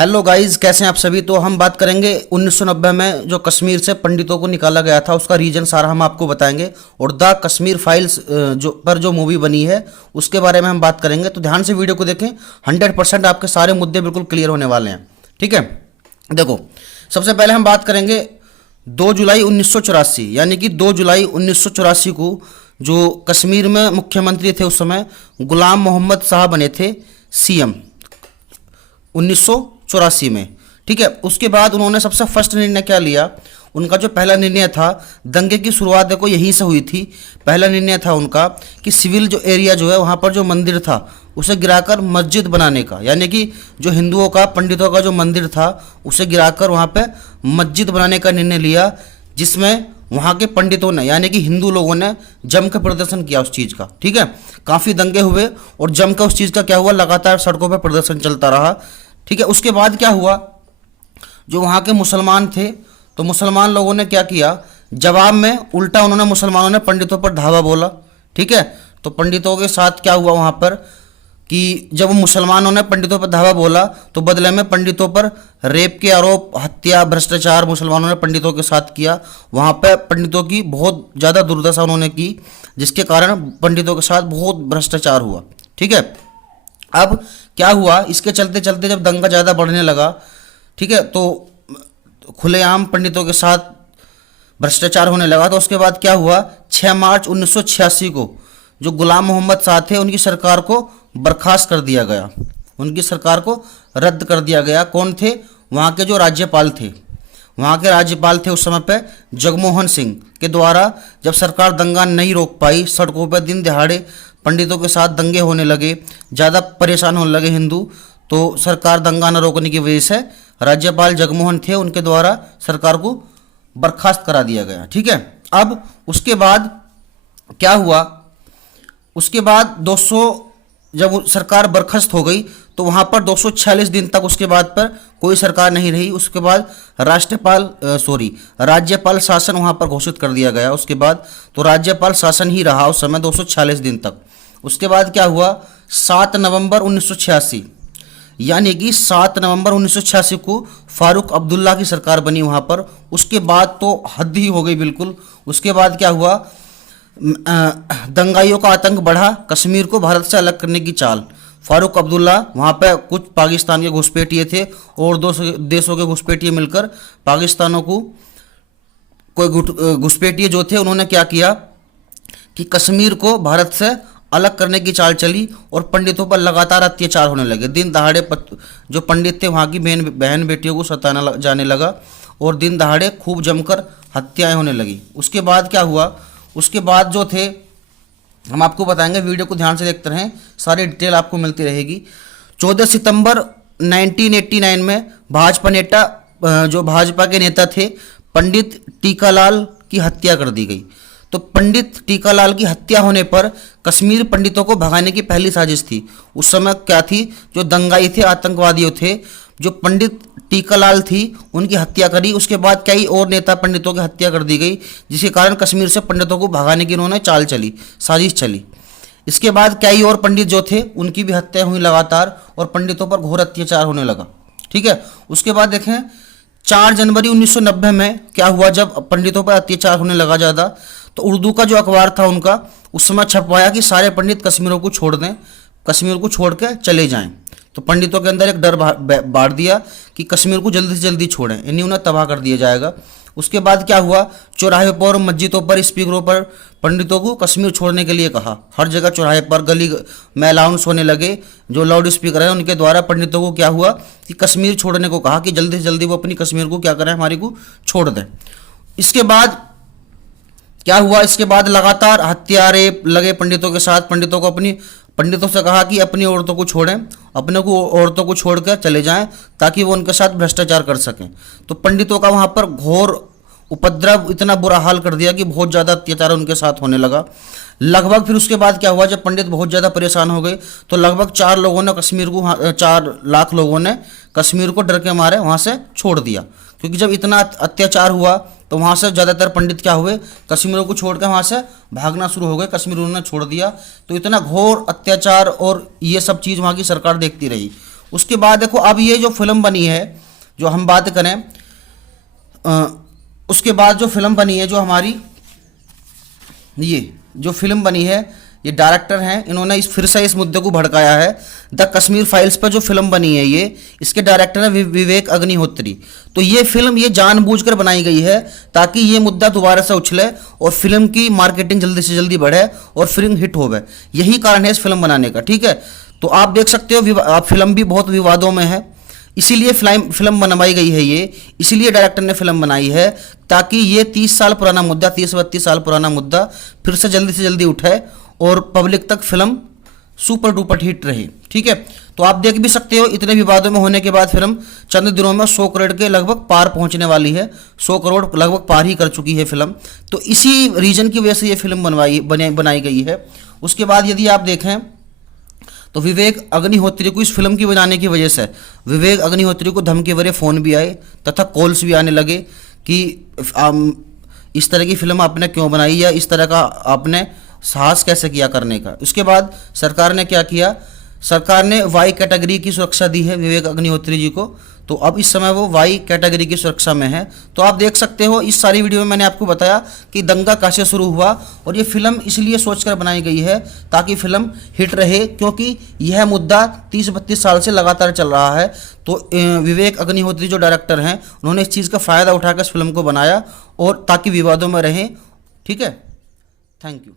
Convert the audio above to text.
Hello guys, कैसे हैं आप सभी। तो हम बात करेंगे 1990 में जो कश्मीर से पंडितों को निकाला गया था उसका रीजन सारा हम आपको बताएंगे। और द कश्मीर फाइल्स जो मूवी बनी है उसके बारे में हम बात करेंगे। तो ध्यान से वीडियो को देखें, 100% आपके सारे मुद्दे बिल्कुल क्लियर होने वाले हैं। ठीक है, देखो सबसे पहले हम बात करेंगे 2 जुलाई 1984, यानी कि 2 जुलाई 1984 को जो कश्मीर में मुख्यमंत्री थे उस समय गुलाम मोहम्मद शाह बने थे सीएम 1984 में। ठीक है, उसके बाद उन्होंने सबसे फर्स्ट निर्णय क्या लिया। उनका जो पहला निर्णय था, दंगे की शुरुआत देखो यहीं से हुई थी। पहला निर्णय था उनका कि सिविल जो एरिया जो है वहाँ पर जो मंदिर था उसे गिराकर मस्जिद बनाने का, यानी कि जो हिंदुओं का पंडितों का जो मंदिर था उसे गिराकर वहाँ पे मस्जिद बनाने का निर्णय लिया, जिसमें वहाँ के पंडितों ने यानी कि हिंदू लोगों ने जम कर प्रदर्शन किया उस चीज़ का। ठीक है, काफ़ी दंगे हुए और जम कर उस चीज़ का क्या हुआ, लगातार सड़कों पर प्रदर्शन चलता रहा। ठीक है, उसके बाद क्या हुआ, जो वहाँ के मुसलमान थे तो मुसलमान लोगों ने क्या किया, जवाब में उल्टा उन्होंने मुसलमानों ने पंडितों पर धावा बोला। ठीक है, तो पंडितों के साथ क्या हुआ वहाँ पर कि जब मुसलमानों ने पंडितों पर धावा बोला तो बदले में पंडितों पर रेप के आरोप, हत्या, भ्रष्टाचार मुसलमानों ने पंडितों के साथ किया। वहाँ पर पंडितों की बहुत ज़्यादा दुर्दशा उन्होंने की, जिसके कारण पंडितों के साथ बहुत भ्रष्टाचार हुआ। ठीक है, अब क्या हुआ, इसके चलते चलते जब दंगा ज़्यादा बढ़ने लगा, ठीक है, तो खुलेआम पंडितों के साथ भ्रष्टाचार होने लगा। तो उसके बाद क्या हुआ, 6 मार्च 1986 को जो गुलाम मोहम्मद शाह थे उनकी सरकार को बर्खास्त कर दिया गया, उनकी सरकार को रद्द कर दिया गया। कौन थे, वहाँ के जो राज्यपाल थे, वहाँ के राज्यपाल थे उस समय पे जगमोहन सिंह के द्वारा जब सरकार दंगा नहीं रोक पाई, सड़कों पर दिन दिहाड़े पंडितों के साथ दंगे होने लगे, ज़्यादा परेशान होने लगे हिंदू, तो सरकार दंगा न रोकने की वजह से राज्यपाल जगमोहन थे उनके द्वारा सरकार को बर्खास्त करा दिया गया। ठीक है, अब उसके बाद क्या हुआ, उसके बाद 200 जब सरकार बर्खास्त हो गई तो वहाँ पर 246 दिन तक उसके बाद पर कोई सरकार नहीं रही। उसके बाद राज्यपाल शासन वहाँ पर घोषित कर दिया गया। उसके बाद तो राज्यपाल शासन ही रहा उस समय 246 दिन तक। उसके बाद क्या हुआ, 7 नवंबर 1986, यानी कि 7 नवंबर 1986 को फारूक अब्दुल्ला की सरकार बनी वहाँ पर। उसके बाद तो हद ही हो गई बिल्कुल। उसके बाद क्या हुआ, दंगाइयों का आतंक बढ़ा, कश्मीर को भारत से अलग करने की चाल। फारूक अब्दुल्ला वहाँ पे कुछ पाकिस्तान के घुसपैठिए थे और 2 देशों के घुसपैठिए मिलकर पाकिस्तानों को, कोई घुसपैठिए जो थे उन्होंने क्या किया कि कश्मीर को भारत से अलग करने की चाल चली और पंडितों पर लगातार अत्याचार होने लगे। दिन दहाड़े जो पंडित थे वहाँ की बहन बेटियों को सताना जाने लगा और दिन दहाड़े खूब जमकर हत्याएं होने लगी। उसके बाद क्या हुआ, उसके बाद जो थे हम आपको बताएंगे, वीडियो को ध्यान से देखते रहें, सारी डिटेल आपको मिलती रहेगी। 14 सितंबर 1989 में भाजपा नेता, जो भाजपा के नेता थे पंडित टीकालाल की हत्या कर दी गई। तो पंडित टीकालाल की हत्या होने पर कश्मीर पंडितों को भगाने की पहली साजिश थी। उस समय क्या थी, जो दंगाई थे, आतंकवादियों थे, जो पंडित टीकालाल थी उनकी हत्या करी। उसके बाद कई और नेता पंडितों की हत्या कर दी गई, जिसके कारण कश्मीर से पंडितों को भगाने की उन्होंने चाल चली, साजिश चली। इसके बाद कई और पंडित जो थे उनकी भी हत्या हुई लगातार और पंडितों पर घोर अत्याचार होने लगा। ठीक है, उसके बाद देखें 4 जनवरी 1990 में क्या हुआ, जब पंडितों पर अत्याचार होने लगा ज़्यादा, तो उर्दू का जो अखबार था उनका उस समय छपवाया कि सारे पंडित कश्मीरों को छोड़ दें, कश्मीर को छोड़ के चले जाएं। तो पंडितों के अंदर एक डर बांट दिया कि कश्मीर को जल्दी से जल्दी छोड़ें, इन्हीं उन्हें तबाह कर दिया जाएगा। उसके बाद क्या हुआ, चौराहे पर, मस्जिदों पर, स्पीकरों पर पंडितों को कश्मीर छोड़ने के लिए कहा। हर जगह चौराहे पर, गली में अनाउंस होने लगे, जो लाउड स्पीकर है उनके द्वारा पंडितों को क्या हुआ कि कश्मीर छोड़ने को कहा कि जल्दी से जल्दी वो अपनी कश्मीर को क्या करें, हमारी को छोड़ दें। इसके बाद क्या हुआ, इसके बाद लगातार हत्यारे लगे पंडितों के साथ। पंडितों से कहा कि अपनी औरतों को छोड़ें, अपने को औरतों को छोड़कर चले जाएं ताकि वो उनके साथ भ्रष्टाचार कर सकें। तो पंडितों का वहाँ पर घोर उपद्रव, इतना बुरा हाल कर दिया कि बहुत ज़्यादा अत्याचार उनके साथ होने लगा। लगभग फिर उसके बाद क्या हुआ, जब पंडित बहुत ज़्यादा परेशान हो गए तो लगभग 4 लोगों ने कश्मीर को, 4 लाख लोगों ने कश्मीर को डर के मारे वहाँ से छोड़ दिया। क्योंकि जब इतना अत्याचार हुआ तो वहाँ से ज़्यादातर पंडित क्या हुए, कश्मीरों को छोड़कर वहाँ से भागना शुरू हो गए, कश्मीर उन्होंने छोड़ दिया। तो इतना घोर अत्याचार और ये सब चीज़ वहाँ की सरकार देखती रही। उसके बाद देखो अब ये जो फिल्म बनी है, जो हम बात करें उसके बाद जो फिल्म बनी है, जो हमारी ये जो फिल्म बनी है, ये डायरेक्टर हैं, इन्होंने फिर से इस मुद्दे को भड़काया है। द कश्मीर फाइल्स पर जो फिल्म बनी है, ये इसके डायरेक्टर हैं विवेक अग्निहोत्री। तो ये फिल्म ये जानबूझकर बनाई गई है ताकि ये मुद्दा दोबारा से उछले और फिल्म की मार्केटिंग जल्दी से जल्दी बढ़े और फिल्म हिट होवे। यही कारण है इस फिल्म बनाने का, ठीक है। तो आप देख सकते हो फिल्म भी बहुत विवादों में है, इसीलिए फिल्म बनवाई गई है ये, इसीलिए डायरेक्टर ने फिल्म बनाई है ताकि ये 30 साल पुराना मुद्दा, 30-32 साल पुराना मुद्दा फिर से जल्दी उठे और पब्लिक तक फिल्म सुपर डुपर हिट रही, ठीक है। तो आप देख भी सकते हो इतने विवादों में होने के बाद फिल्म चंद दिनों में 100 करोड़ के लगभग पार पहुंचने वाली है, 100 करोड़ लगभग पार ही कर चुकी है फिल्म। तो इसी रीजन की वजह से ये फिल्म बनाई गई है। उसके बाद यदि आप देखें तो विवेक अग्निहोत्री को इस फिल्म की बनाने की वजह से विवेक अग्निहोत्री को धमकी भरे फ़ोन भी आए तथा कॉल्स भी आने लगे कि इस तरह की फिल्म आपने क्यों बनाई या इस तरह का आपने साहस कैसे किया करने का। उसके बाद सरकार ने क्या किया, सरकार ने वाई कैटेगरी की सुरक्षा दी है विवेक अग्निहोत्री जी को। तो अब इस समय वो वाई कैटेगरी की सुरक्षा में है। तो आप देख सकते हो इस सारी वीडियो में मैंने आपको बताया कि दंगा कैसे शुरू हुआ और ये फिल्म इसलिए सोचकर बनाई गई है ताकि फिल्म हिट रहे, क्योंकि यह मुद्दा 30-32 साल से लगातार चल रहा है। तो विवेक अग्निहोत्री जो डायरेक्टर हैं उन्होंने इस चीज़ का फ़ायदा उठाकर इस फिल्म को बनाया और ताकि विवादों में रहें, ठीक है। Thank you.